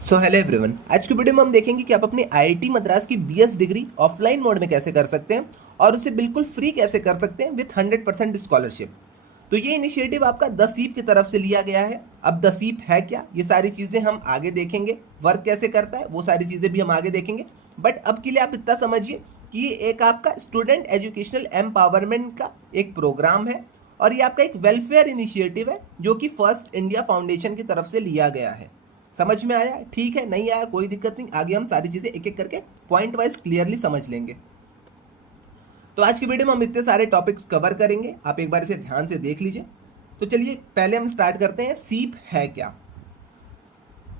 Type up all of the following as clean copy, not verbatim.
Hello everyone, आज की video में हम देखेंगे कि आप अपनी आईआईटी मद्रास की बीएस डिग्री ऑफलाइन मोड में कैसे कर सकते हैं और उसे बिल्कुल फ्री कैसे कर सकते हैं विथ 100% स्कॉलरशिप। तो ये इनिशिएटिव आपका द सीप की तरफ से लिया गया है। अब द सीप है क्या, ये सारी चीज़ें हम आगे देखेंगे। वर्क कैसे करता है वो सारी चीज़ें भी हम आगे देखेंगे। बट अब के लिए आप इतना समझिए कि ये एक आपका स्टूडेंट एजुकेशनल एम्पावरमेंट का एक प्रोग्राम है और ये आपका एक वेलफेयर इनिशिएटिव है जो कि फर्स्ट इंडिया फाउंडेशन की तरफ से लिया गया है। समझ में आया? ठीक है, नहीं आया कोई दिक्कत नहीं, आगे हम सारी चीज़ें एक एक करके पॉइंट वाइज क्लियरली समझ लेंगे। तो आज की वीडियो में हम इतने सारे टॉपिक्स कवर करेंगे, आप एक बार इसे ध्यान से देख लीजिए। तो चलिए पहले हम स्टार्ट करते हैं, सीप है क्या।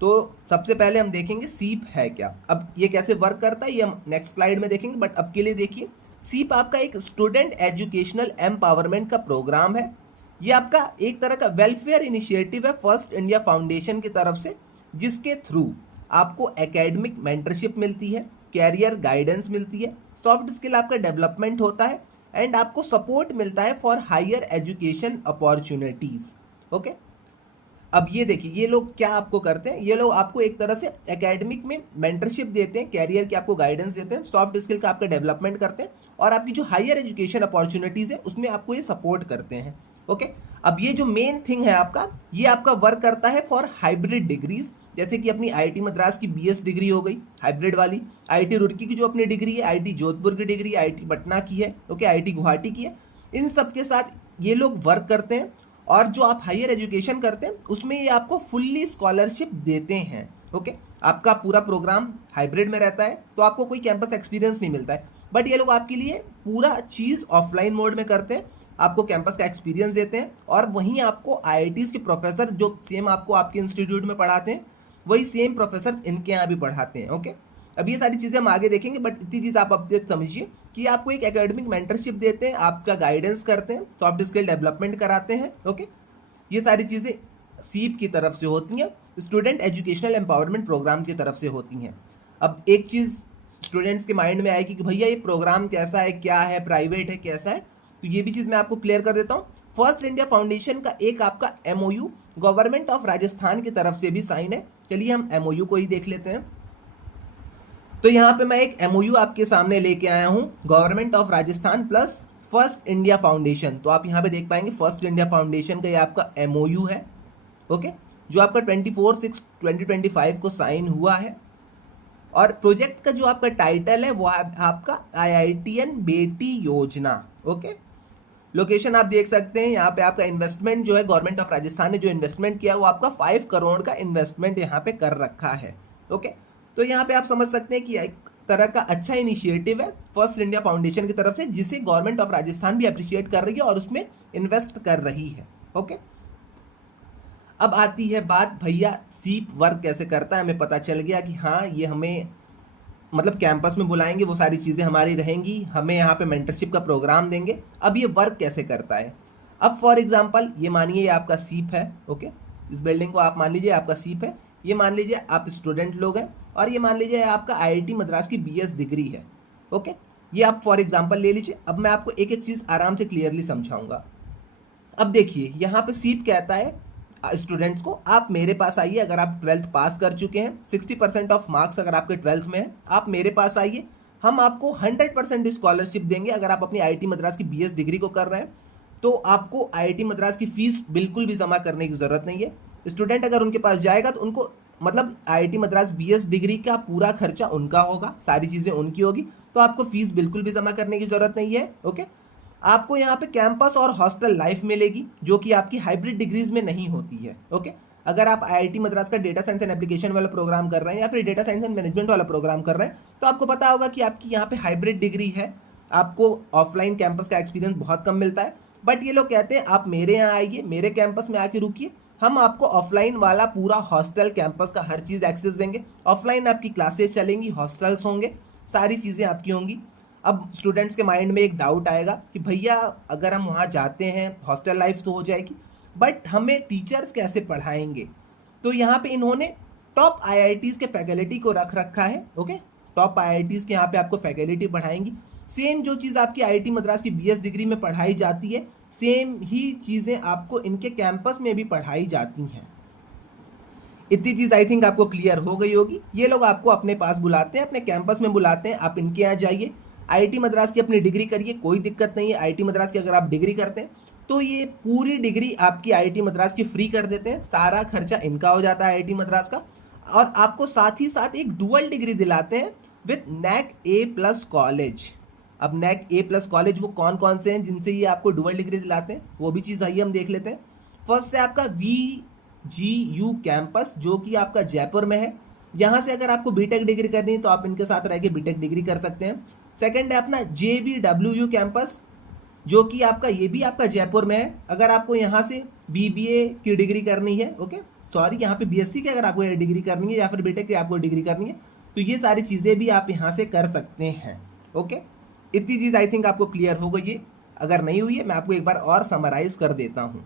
तो सबसे पहले हम देखेंगे सीप है क्या। अब ये कैसे वर्क करता है ये हम नेक्स्ट स्लाइड में देखेंगे, बट अब के लिए देखिए, सीप आपका एक स्टूडेंट एजुकेशनल एम्पावरमेंट का प्रोग्राम है। ये आपका एक तरह का वेलफेयर इनिशिएटिव है फर्स्ट इंडिया फाउंडेशन की तरफ से, जिसके थ्रू आपको एकेडमिक मेंटरशिप मिलती है, कैरियर गाइडेंस मिलती है, सॉफ्ट स्किल आपका डेवलपमेंट होता है एंड आपको सपोर्ट मिलता है for higher education opportunities. Okay, अब ये देखिए, ये लोग क्या आपको करते हैं, ये लोग आपको एक तरह से एकेडमिक में मेंटरशिप देते हैं, कैरियर की आपको गाइडेंस देते हैं, सॉफ्ट स्किल का आपका डेवलपमेंट करते हैं और आपकी जो हायर एजुकेशन अपॉर्चुनिटीज़ है उसमें आपको ये सपोर्ट करते हैं। ओके, अब ये जो मेन थिंग है आपका, ये आपका वर्क करता है फॉर हाइब्रिड डिग्रीज, जैसे कि अपनी आईआईटी मद्रास की बीएस डिग्री हो गई हाइब्रिड वाली, आईआईटी रुड़की की जो अपनी डिग्री है, आईआईटी जोधपुर की डिग्री, आईआईटी पटना की है, ओके, आईआईटी गुवाहाटी की है, इन सब के साथ ये लोग वर्क करते हैं। और जो आप हायर एजुकेशन करते हैं उसमें ये आपको फुल्ली स्कॉलरशिप देते हैं। ओके, आपका पूरा प्रोग्राम हाइब्रिड में रहता है तो आपको कोई कैंपस एक्सपीरियंस नहीं मिलता है, बट ये लोग आपके लिए पूरा चीज़ ऑफलाइन मोड में करते हैं, आपको कैंपस का एक्सपीरियंस देते हैं और वहीं आपको आईआईटीज़ के प्रोफेसर जो सेम आपको आपके इंस्टीट्यूट में पढ़ाते हैं वही सेम प्रोफेसर इनके यहाँ भी पढ़ाते हैं। ओके, अब ये सारी चीज़ें हम आगे देखेंगे, बट इतनी चीज़ आप अब समझिए कि आपको एक एकेडमिक मेंटरशिप देते हैं, आपका गाइडेंस करते हैं, सॉफ्ट स्किल डेवलपमेंट कराते हैं। ओके, ये सारी चीज़ें सीप की तरफ से होती हैं, स्टूडेंट एजुकेशनल एम्पावरमेंट प्रोग्राम की तरफ से होती हैं। अब एक चीज़ स्टूडेंट्स के माइंड में आएगी कि भैया ये प्रोग्राम कैसा है, क्या है, प्राइवेट है, कैसा है, तो ये भी चीज़ मैं आपको क्लियर कर देता हूँ। फर्स्ट इंडिया फाउंडेशन का एक आपका एमओयू गवर्नमेंट ऑफ राजस्थान की तरफ से भी साइन है। चलिए हम एमओयू को ही देख लेते हैं। तो यहाँ पे मैं एक एमओयू आपके सामने लेके आया हूँ, government of Rajasthan plus first India foundation. तो आप यहाँ पे देख पाएंगे फर्स्ट इंडिया फाउंडेशन का ये आपका एमओयू है। ओके, जो आपका 24/6/2025 को साइन हुआ है और प्रोजेक्ट का जो आपका टाइटल है वो है आपका आईआईटीएन बेटी योजना। ओके, लोकेशन आप देख सकते हैं, यहाँ पे आपका इन्वेस्टमेंट जो है गवर्नमेंट ऑफ राजस्थान ने जो इन्वेस्टमेंट किया वो आपका 5 करोड़ का इन्वेस्टमेंट यहाँ पे कर रखा है। ओके, तो यहाँ पे आप समझ सकते हैं कि एक तरह का अच्छा इनिशिएटिव है फर्स्ट इंडिया फाउंडेशन की तरफ से, जिसे गवर्नमेंट ऑफ राजस्थान भी अप्रिशिएट कर रही है और उसमें इन्वेस्ट कर रही है। ओके, अब आती है बात, भैया सीप वर्क कैसे करता है। हमें पता चल गया कि हाँ, ये हमें मतलब कैंपस में बुलाएंगे, वो सारी चीज़ें हमारी रहेंगी, हमें यहाँ पे मेंटरशिप का प्रोग्राम देंगे। अब ये वर्क कैसे करता है, अब फॉर एग्जांपल ये मानिए ये आपका सीप है। ओके, इस बिल्डिंग को आप मान लीजिए आपका सीप है, ये मान लीजिए आप स्टूडेंट लोग हैं और ये मान लीजिए आपका आईआईटी मद्रास की बीएस डिग्री है। ओके, ये आप फॉर एग्जांपल ले लीजिए। अब मैं आपको एक एक चीज़ आराम से क्लियरली समझाऊंगा। अब देखिए यहाँ पे सीप कहता है स्टूडेंट्स को, आप मेरे पास आइए, अगर आप 12th पास कर चुके हैं, 60% ऑफ मार्क्स अगर आपके 12th में है, आप मेरे पास आइए, हम आपको 100% स्कॉलरशिप देंगे। अगर आप अपनी आईआईटी मद्रास की बीएस डिग्री को कर रहे हैं तो आपको आईआईटी मद्रास की फीस बिल्कुल भी जमा करने की ज़रूरत नहीं है। स्टूडेंट अगर उनके पास जाएगा तो उनको मतलब आईआईटी मद्रास बीएस डिग्री का पूरा खर्चा उनका होगा, सारी चीज़ें उनकी होगी, तो आपको फीस बिल्कुल भी जमा करने की ज़रूरत नहीं है। ओके, आपको यहाँ पे कैंपस और हॉस्टल लाइफ मिलेगी जो कि आपकी हाइब्रिड डिग्रीज में नहीं होती है। ओके, अगर आप आईआईटी मद्रास का डेटा साइंस एंड एप्लीकेशन वाला प्रोग्राम कर रहे हैं या फिर डेटा साइंस एंड मैनेजमेंट वाला प्रोग्राम कर रहे हैं तो आपको पता होगा कि आपकी यहाँ पे हाइब्रिड डिग्री है, आपको ऑफलाइन कैंपस का एक्सपीरियंस बहुत कम मिलता है। बट ये लोग कहते हैं आप मेरे यहाँ आइए, मेरे कैंपस में आके रुकिए, हम आपको ऑफलाइन वाला पूरा हॉस्टल कैंपस का हर चीज़ एक्सेस देंगे, ऑफलाइन आपकी क्लासेस चलेंगी, हॉस्टल्स होंगे, सारी चीज़ें आपकी होंगी। अब स्टूडेंट्स के माइंड में एक डाउट आएगा कि भैया अगर हम वहाँ जाते हैं हॉस्टल लाइफ तो हो जाएगी, बट हमें टीचर्स कैसे पढ़ाएंगे। तो यहाँ पे इन्होंने टॉप आईआईटीज़ के फैकल्टी को रख रखा है। ओके, टॉप आईआईटीज़ के यहाँ पे आपको फैकल्टी पढ़ाएंगी, सेम जो चीज़ आपकी आईआईटी मद्रास की बीएस डिग्री में पढ़ाई जाती है सेम ही चीज़ें आपको इनके कैंपस में भी पढ़ाई जाती हैं। इतनी चीज़ आई थिंक आपको क्लियर हो गई होगी। ये लोग आपको अपने पास बुलाते हैं, अपने कैंपस में बुलाते हैं, आप इनके यहाँ जाइए, आईआईटी मद्रास की अपनी डिग्री करिए, कोई दिक्कत नहीं है। आईआईटी मद्रास की अगर आप डिग्री करते हैं तो ये पूरी डिग्री आपकी आईआईटी मद्रास की फ्री कर देते हैं, सारा खर्चा इनका हो जाता है आईआईटी मद्रास का, और आपको साथ ही साथ एक डुअल डिग्री दिलाते हैं with NAAC A plus college. अब नैक ए प्लस कॉलेज वो कौन कौन से हैं जिनसे ये आपको डुअल डिग्री दिलाते हैं, वो भी चीज़ आइए हम देख लेते हैं। फर्स्ट है आपका VGU कैंपस, जो कि आपका जयपुर में है। यहाँ से अगर आपको बीटेक डिग्री करनी है तो आप इनके साथ रह के बीटेक डिग्री कर सकते हैं। सेकंड है अपना JVWU कैंपस, जो कि आपका ये भी आपका जयपुर में है। अगर आपको यहाँ से BBA की डिग्री करनी है, ओके सॉरी यहाँ पे BSc की अगर आपको डिग्री करनी है या फिर बीटेक की आपको डिग्री करनी है तो ये सारी चीज़ें भी आप यहाँ से कर सकते हैं। ओके, इतनी चीज़ आई थिंक आपको क्लियर हो गई है। अगर नहीं हुई है मैं आपको एक बार और समराइज कर देता हूँ।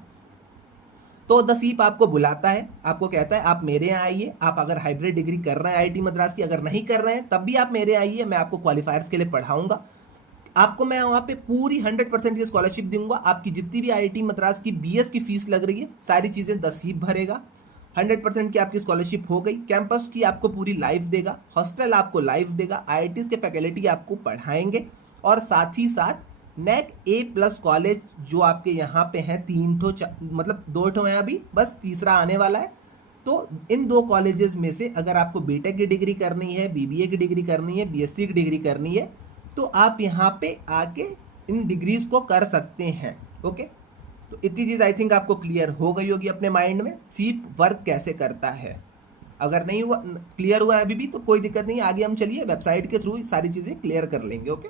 तो द सीप आपको बुलाता है, आपको कहता है आप मेरे यहाँ आइए, आप अगर हाइब्रिड डिग्री कर रहे हैं आईआईटी मद्रास की, अगर नहीं कर रहे हैं तब भी आप मेरे आइए, मैं आपको क्वालिफायर्स के लिए पढ़ाऊंगा, आपको मैं वहाँ पे पूरी 100% की स्कॉलरशिप दूंगा। आपकी जितनी भी आईआईटी मद्रास की BS की फीस लग रही है सारी चीज़ें द सीप भरेगा। 100% की आपकी स्कॉलरशिप हो गई। कैंपस की आपको पूरी लाइफ देगा, हॉस्टल आपको लाइफ देगा, आईआईटीज़ के फैकल्टी आपको पढ़ाएंगे, और साथ ही साथ नैक ए प्लस कॉलेज जो आपके यहाँ पे हैं, 3 मतलब 2 हैं अभी, बस तीसरा आने वाला है। तो इन 2 कॉलेजेस में से अगर आपको बीटेक की डिग्री करनी है, BBA की डिग्री करनी है, BSc की डिग्री करनी है तो आप यहाँ पे आके इन डिग्रीज को कर सकते हैं। ओके, तो इतनी चीज़ आई थिंक आपको क्लियर हो गई होगी अपने माइंड में, सीप वर्क कैसे करता है। अगर नहीं हुआ, क्लियर हुआ अभी भी तो कोई दिक्कत नहीं, आगे हम चलिए वेबसाइट के थ्रू सारी चीज़ें क्लियर कर लेंगे। ओके,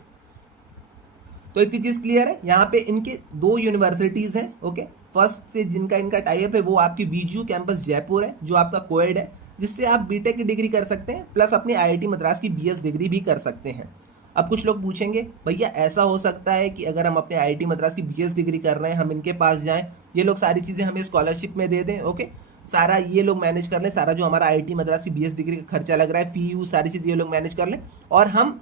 तो इतनी चीज़ क्लियर है। यहाँ पे इनके 2 यूनिवर्सिटीज़ हैं। ओके, फर्स्ट से जिनका इनका टाइप है वो आपकी VGU कैंपस जयपुर है, जो आपका कोएड है, जिससे आप बीटेक की डिग्री कर सकते हैं प्लस अपनी आईआईटी मद्रास की BS डिग्री भी कर सकते हैं। अब कुछ लोग पूछेंगे भैया ऐसा हो सकता है कि अगर हम अपने आईआईटी मद्रास की BS डिग्री कर रहे हैं, हम इनके पास जाएं, ये लोग सारी चीज़ें हमें स्कॉलरशिप में दे दें, ओके सारा ये लोग मैनेज कर लें, सारा जो हमारा आईआईटी मद्रास की BS डिग्री का खर्चा लग रहा है, फी सारी चीज़ ये लोग मैनेज कर लें, और हम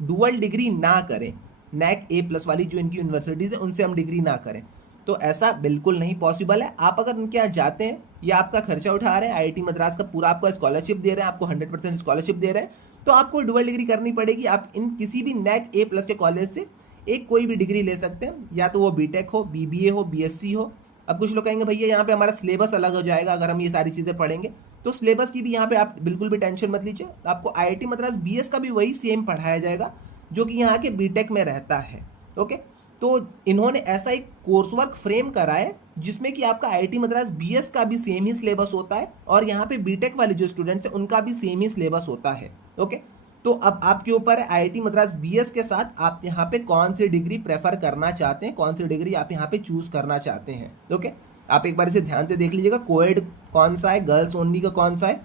डुअल डिग्री ना करें, नैक ए प्लस वाली जो इनकी यूनिवर्सिटीज़ है उनसे हम डिग्री ना करें, तो ऐसा बिल्कुल नहीं पॉसिबल है। आप अगर उनके यहाँ जाते हैं या आपका खर्चा उठा रहे हैं, आईआईटी मद्रास का पूरा आपको स्कॉलरशिप दे रहे हैं, आपको 100% स्कॉलरशिप दे रहे हैं, तो आपको डुअल डिग्री करनी पड़ेगी। आप इन किसी भी नैक ए प्लस के कॉलेज से एक कोई भी डिग्री ले सकते हैं, या तो वो बीटेक हो, BBA हो, BSc हो। अब कुछ लोग कहेंगे भैया यहाँ पे हमारा सिलेबस अलग हो जाएगा अगर हम ये सारी चीज़ें पढ़ेंगे, तो सिलेबस की भी यहाँ पे आप बिल्कुल भी टेंशन मत लीजिए, आपको आईआईटी मद्रास BS का भी वही सेम पढ़ाया जाएगा जो कि यहाँ के बीटेक में रहता है। ओके, तो इन्होंने ऐसा एक कोर्स वर्क फ्रेम करा है जिसमें कि आपका आईआईटी मद्रास BS का भी सेम ही सिलेबस होता है, और यहाँ पे बीटेक वाले जो स्टूडेंट्स हैं उनका भी सेम ही सिलेबस होता है। ओके, तो अब आपके ऊपर है आईआईटी मद्रास BS के साथ आप यहाँ पे कौन सी डिग्री प्रेफर करना चाहते हैं, कौन सी डिग्री आप यहाँ पे चूज करना चाहते हैं। ओके, आप एक बार इसे ध्यान से देख लीजिएगा, कोएड कौन सा है, गर्ल्स ओनली का कौन सा है।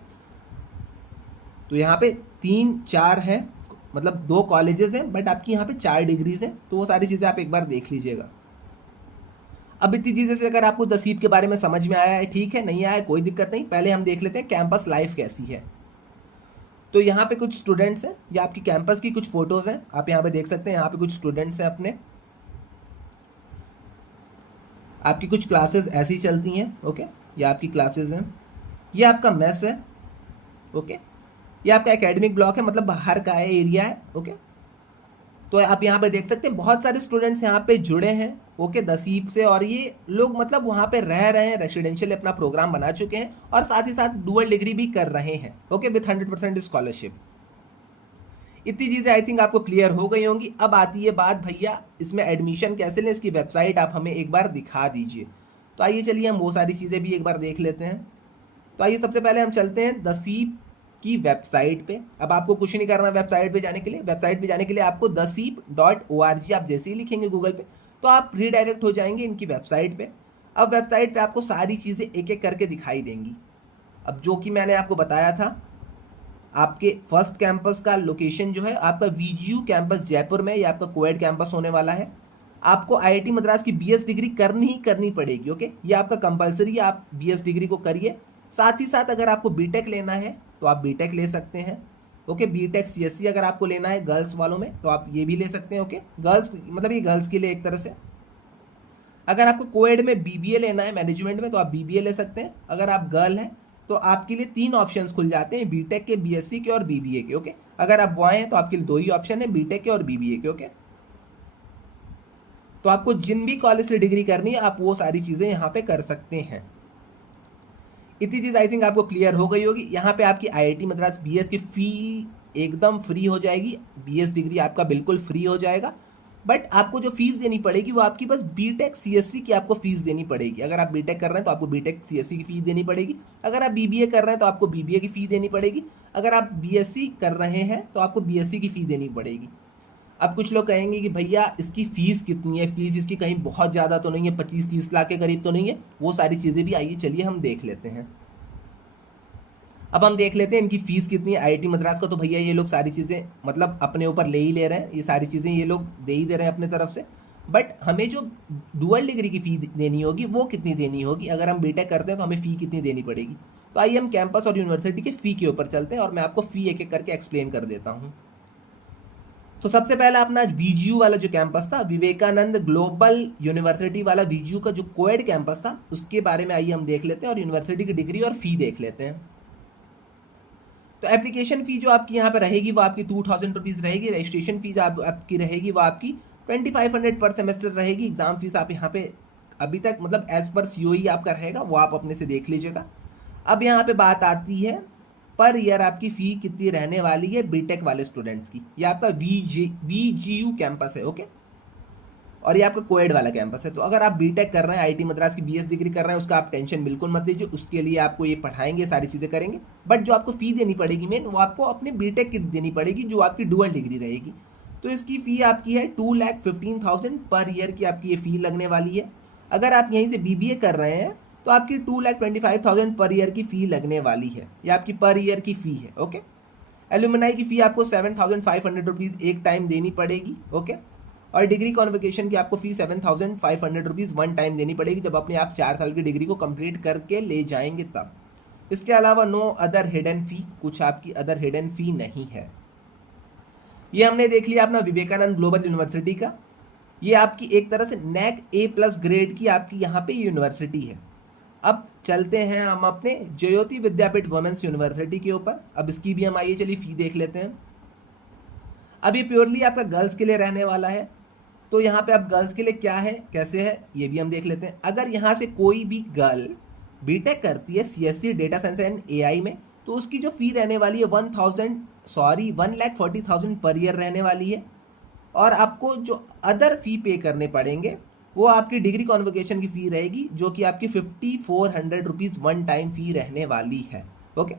तो यहाँ पे 3-4 हैं, मतलब 2 कॉलेजेस हैं, बट आपकी यहाँ पे 4 डिग्रीज हैं, तो वो सारी चीज़ें आप एक बार देख लीजिएगा। अब इतनी चीज़ें से अगर आपको दसीब के बारे में समझ में आया है, ठीक है, नहीं आया है कोई दिक्कत नहीं, पहले हम देख लेते हैं कैंपस लाइफ कैसी है। तो यहाँ पे कुछ स्टूडेंट्स हैं, या आपकी कैंपस की कुछ फोटोज़ हैं, आप यहाँ पे देख सकते हैं, यहाँ पे कुछ स्टूडेंट्स हैं अपने, आपकी कुछ क्लासेस ऐसी चलती हैं। ओके, ये आपकी क्लासेस हैं, ये आपका मेस है। ओके, ये आपका एकेडमिक ब्लॉक है, मतलब बाहर का है, एरिया है। ओके, तो आप यहाँ पे देख सकते हैं बहुत सारे स्टूडेंट्स यहाँ पे जुड़े हैं, ओके दसीब से, और ये लोग मतलब वहाँ पे रह रहे हैं, रेसिडेंशियल अपना प्रोग्राम बना चुके हैं, और साथ ही साथ डुअल डिग्री भी कर रहे हैं। Okay, with 100% scholarship. इतनी चीज़ें आई थिंक आपको क्लियर हो गई होंगी। अब आती है बात भैया इसमें एडमिशन कैसे लें, इसकी वेबसाइट आप हमें एक बार दिखा दीजिए। तो आइए चलिए हम वो सारी चीज़ें भी एक बार देख लेते हैं। तो आइए सबसे पहले हम चलते हैं दसीब की वेबसाइट पे। अब आपको कुछ नहीं करना वेबसाइट पे जाने के लिए, वेबसाइट पे जाने के लिए आपको daseep.org आप जैसे ही लिखेंगे गूगल पे तो आप रीडायरेक्ट हो जाएंगे इनकी वेबसाइट पे। अब वेबसाइट पे आपको सारी चीज़ें एक एक करके दिखाई देंगी। अब जो कि मैंने आपको बताया था, आपके फर्स्ट कैंपस का लोकेशन जो है आपका VGU कैंपस जयपुर में, ये आपका कोएड कैंपस होने वाला है। आपको आईआईटी मद्रास की BS डिग्री करनी ही करनी पड़ेगी। ओके, ये आपका कंपलसरी है, आप BS डिग्री को करिए। साथ ही साथ अगर आपको बीटेक लेना है तो आप बीटेक ले सकते हैं। ओके, बीटेक CSC अगर आपको लेना है गर्ल्स वालों में तो आप ये भी ले सकते हैं। ओके, गर्ल्स मतलब ये गर्ल्स के लिए एक तरह से। अगर आपको कोएड में BBA लेना है मैनेजमेंट में तो आप BBA ले सकते हैं। अगर आप गर्ल हैं तो आपके लिए 3 ऑप्शंस खुल जाते हैं, बीटेक के, बीएससी के और बीबीए के। ओके, अगर आप बॉय हैं तो आपके लिए 2 ही ऑप्शन है, बीटेक के और बीबीए के। ओके, तो आपको जिन भी कॉलेज से डिग्री करनी है आप वो सारी चीज़ें यहाँ पे कर सकते हैं। इतनी चीज़ आई थिंक आपको क्लियर हो गई होगी। यहाँ पे आपकी आईआईटी मद्रास बीएस की फ़ी एकदम फ्री हो जाएगी, बीएस डिग्री आपका बिल्कुल फ्री हो जाएगा। बट आपको जो फीस देनी पड़ेगी वो आपकी बस बीटेक सीएससी की आपको फीस देनी पड़ेगी। अगर आप बीटेक कर रहे हैं तो आपको बीटेक सीएससी की फीस देनी पड़ेगी, अगर आप बीबीए कर रहे हैं तो आपको बीबीए की फीस देनी पड़ेगी, अगर आप बीएससी कर रहे हैं तो आपको बीएससी की फीस देनी पड़ेगी। अब कुछ लोग कहेंगे कि भैया इसकी फ़ीस कितनी है, फ़ीस इसकी कहीं बहुत ज़्यादा तो नहीं है, 25-30 लाख के करीब तो नहीं है? वो सारी चीज़ें भी आइए चलिए हम देख लेते हैं। अब हम देख लेते हैं इनकी फ़ीस कितनी है आईआईटी मद्रास का। तो भैया ये लोग सारी चीज़ें मतलब अपने ऊपर ले ही ले रहे हैं, ये सारी चीज़ें ये लोग दे ही दे रहे हैं अपने तरफ से। बट हमें जो डुअल डिग्री की फ़ी देनी होगी वो कितनी देनी होगी, अगर हम बीटेक करते हैं तो हमें फ़ी कितनी देनी पड़ेगी। तो आइए हम कैंपस और यूनिवर्सिटी के फ़ी के ऊपर चलते हैं और मैं आपको फ़ी एक एक करके एक्सप्लेन कर देता हूँ। तो सबसे पहला अपना वीजीयू वाला जो कैंपस था, विवेकानंद ग्लोबल यूनिवर्सिटी वाला वीजीयू का जो कोएड कैंपस था, उसके बारे में आइए हम देख लेते हैं और यूनिवर्सिटी की डिग्री और फ़ी देख लेते हैं। तो एप्लीकेशन फ़ी जो आपकी यहाँ पे रहेगी वो आपकी 2000 रुपीज़ रहेगी। रजिस्ट्रेशन फ़ीस आपकी रहेगी वो आपकी 2500 पर सेमेस्टर रहेगी। एग्ज़ाम फीस आप यहाँ पे अभी तक मतलब एज़ पर सीओई आपका रहेगा, वो आप अपने से देख लीजिएगा। अब यहाँ पे बात आती है पर ईयर आपकी फ़ी कितनी रहने वाली है बीटेक वाले स्टूडेंट्स की। ये आपका वीजीयू कैंपस है। ओके, और ये आपका कोएड वाला कैंपस है। तो अगर आप बीटेक कर रहे हैं, आईआईटी मद्रास की बीएस डिग्री कर रहे हैं, उसका आप टेंशन बिल्कुल मत लीजिए, उसके लिए आपको ये पढ़ाएंगे, सारी चीज़ें करेंगे। बट जो आपको फ़ी देनी पड़ेगी मेन, वो आपको अपने बीटेक की देनी पड़ेगी जो आपकी डुअल डिग्री रहेगी। तो इसकी फ़ी आपकी है 2,15,000 पर ईयर की आपकी ये फ़ी लगने वाली है। अगर आप यहीं से बीबीए कर रहे हैं तो आपकी 2,25,000 पर ईयर की फ़ी लगने वाली है, ये आपकी पर ईयर की फ़ी है। ओके, एलुमनाई की फ़ी आपको 7,500 रुपीज़ एक टाइम देनी पड़ेगी। ओके, और डिग्री कॉन्वोकेशन की आपको फी 7,500 रुपीज़ वन टाइम देनी पड़ेगी जब अपने आप 4 साल की डिग्री को कंप्लीट करके ले जाएंगे तब। इसके अलावा नो अदर हिडन फ़ी, कुछ आपकी अदर हिडन फ़ी नहीं है। ये हमने देख लिया अपना विवेकानंद ग्लोबल यूनिवर्सिटी का। ये आपकी एक तरह से नैक A+ ग्रेड की आपकी यहाँ पे यूनिवर्सिटी है। अब चलते हैं हम अपने ज्योति विद्यापीठ वुमेन्स यूनिवर्सिटी के ऊपर। अब इसकी भी हम आइए चलिए फ़ी देख लेते हैं। अब ये प्योरली आपका गर्ल्स के लिए रहने वाला है। तो यहाँ पे अब गर्ल्स के लिए क्या है, कैसे है, ये भी हम देख लेते हैं। अगर यहाँ से कोई भी गर्ल बीटेक करती है CSC data science and AI में, तो उसकी जो फ़ी रहने वाली है 1,40,000 पर ईयर रहने वाली है। और आपको जो अदर फ़ी पे करने पड़ेंगे वो आपकी डिग्री कॉन्वोकेशन की फ़ी रहेगी, जो कि आपकी 5,400 रुपीज़ वन टाइम फ़ी रहने वाली है। ओके,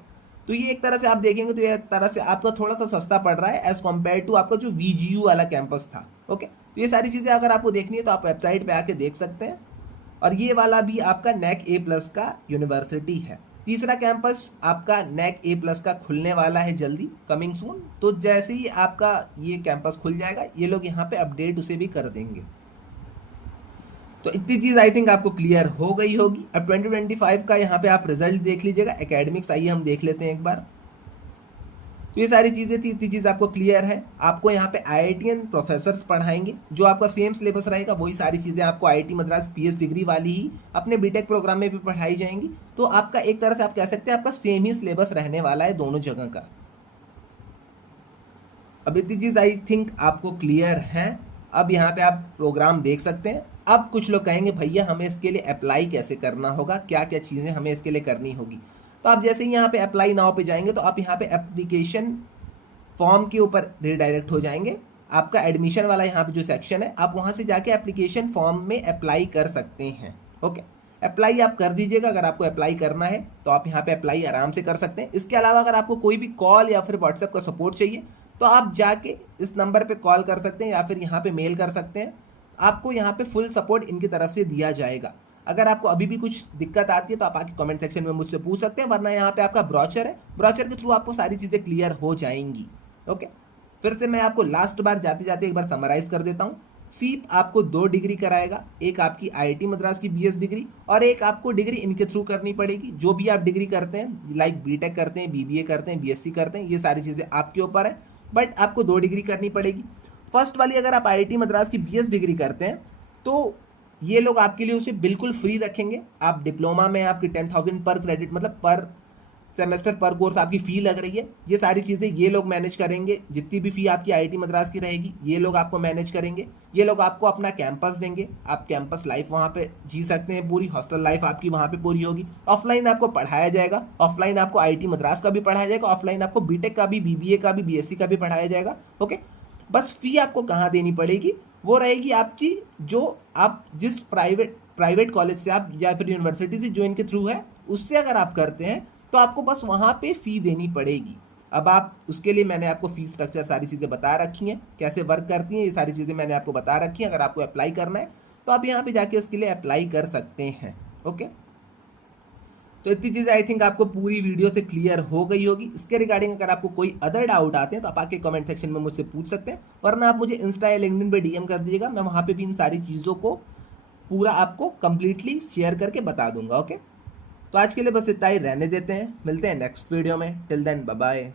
तो ये एक तरह से आप देखेंगे तो ये एक तरह से आपका थोड़ा सा सस्ता पड़ रहा है एज़ कम्पेयर टू आपका जो वीजीयू वाला कैंपस था। ओके, तो ये सारी चीज़ें अगर आपको देखनी है तो आप वेबसाइट पे आके देख सकते हैं। और ये वाला भी आपका नैक A+ का यूनिवर्सिटी है। तीसरा कैंपस आपका नैक A+ का खुलने वाला है जल्दी, कमिंग सून। तो जैसे ही आपका ये कैंपस खुल जाएगा ये लोग यहाँ पे अपडेट उसे भी कर देंगे। तो इतनी चीज़ आई थिंक आपको क्लियर हो गई होगी। अब 2025 का यहाँ पे आप रिजल्ट देख लीजिएगा, एकेडमिक्स आइए हम देख लेते हैं एक बार। तो ये सारी चीज़ें थी, इतनी चीज़ आपको क्लियर है। आपको यहाँ पे आईआईटीएन प्रोफेसर्स पढ़ाएंगे, जो आपका सेम सिलेबस रहेगा, वही सारी चीज़ें आपको आईआईटी मद्रास पीएच डिग्री वाली ही अपने बीटेक प्रोग्राम में भी पढ़ाई जाएंगी। तो आपका एक तरह से आप कह सकते हैं आपका सेम ही सिलेबस रहने वाला है दोनों जगह का। अब इतनी चीज़ आई थिंक आपको क्लियर है। अब यहाँ पे आप प्रोग्राम देख सकते हैं। अब कुछ लोग कहेंगे भैया हमें इसके लिए अप्लाई कैसे करना होगा, क्या क्या चीज़ें हमें इसके लिए करनी होगी। तो आप जैसे ही यहाँ पे अप्लाई नाउ पे जाएंगे तो आप यहाँ पे एप्लीकेशन फॉर्म के ऊपर रिडायरेक्ट हो जाएंगे। आपका एडमिशन वाला यहाँ पे जो सेक्शन है, आप वहाँ से जाके एप्लीकेशन फॉर्म में अप्लाई कर सकते हैं। ओके, अप्लाई आप कर दीजिएगा। अगर आपको अप्लाई करना है तो आप यहाँ पे अप्लाई आराम से कर सकते हैं। इसके अलावा अगर आपको कोई भी कॉल या फिर व्हाट्सएप का सपोर्ट चाहिए तो आप जाके इस नंबर पे कॉल कर सकते हैं या फिर यहाँ पे मेल कर सकते हैं। आपको यहाँ पे फुल सपोर्ट इनकी तरफ से दिया जाएगा। अगर आपको अभी भी कुछ दिक्कत आती है तो आप आके कमेंट सेक्शन में मुझसे पूछ सकते हैं, वरना यहाँ पे आपका ब्रोचर है, ब्रोचर के थ्रू आपको सारी चीज़ें क्लियर हो जाएंगी। ओके, फिर से मैं आपको लास्ट बार जाते जाते एक बार समराइज़ कर देता हूँ। सीप आपको 2 डिग्री कराएगा, एक आपकी आईआईटी मद्रास की बीएस डिग्री और एक आपको डिग्री इनके थ्रू करनी पड़ेगी। जो भी आप डिग्री करते हैं, लाइक बीटेक करते हैं, बीबीए करते हैं, बीएससी करते हैं, ये सारी चीज़ें आपके ऊपर है, बट आपको 2 डिग्री करनी पड़ेगी। फर्स्ट वाली अगर आप आईआईटी मद्रास की बीएस डिग्री करते हैं तो ये लोग आपके लिए उसे बिल्कुल फ्री रखेंगे। आप डिप्लोमा में आपकी 10,000 पर क्रेडिट मतलब पर सेमेस्टर पर कोर्स आपकी फ़ी लग रही है, ये सारी चीज़ें ये लोग मैनेज करेंगे। जितनी भी फ़ी आपकी आईआईटी मद्रास की रहेगी ये लोग आपको मैनेज करेंगे। ये लोग आपको अपना कैंपस देंगे, आप कैंपस लाइफ वहाँ पे जी सकते हैं, पूरी हॉस्टल लाइफ आपकी वहाँ पे पूरी होगी। ऑफलाइन आपको पढ़ाया जाएगा, ऑफलाइन आपको आईआईटी मद्रास का भी पढ़ाया जाएगा, ऑफलाइन आपको बीटेक का भी, बीबीए का भी, बीएससी का भी पढ़ाया जाएगा। ओके, बस फ़ी आपको कहाँ देनी पड़ेगी, वो रहेगी आपकी जो आप जिस प्राइवेट कॉलेज से आप या फिर यूनिवर्सिटी से जो इनके थ्रू है उससे अगर आप करते हैं तो आपको बस वहाँ पे फ़ी देनी पड़ेगी। अब आप उसके लिए मैंने आपको फ़ी स्ट्रक्चर सारी चीज़ें बता रखी हैं, कैसे वर्क करती हैं, ये सारी चीज़ें मैंने आपको बता रखी हैं। अगर आपको अप्लाई करना है तो आप यहाँ पे जाके उसके लिए अप्लाई कर सकते हैं। ओके, तो इतनी चीज़ें आई थिंक आपको पूरी वीडियो से क्लियर हो गई होगी। इसके रिगार्डिंग अगर आपको कोई अदर डाउट आते हैं तो आप आके कमेंट सेक्शन में मुझसे पूछ सकते हैं, वरना आप मुझे इंस्टा या लिंक्डइन पे डीएम कर दीजिएगा, मैं वहाँ पे भी इन सारी चीज़ों को पूरा आपको कंप्लीटली शेयर करके बता दूंगा। ओके, तो आज के लिए बस इतना ही रहने देते हैं, मिलते हैं नेक्स्ट वीडियो में। Till then bye bye.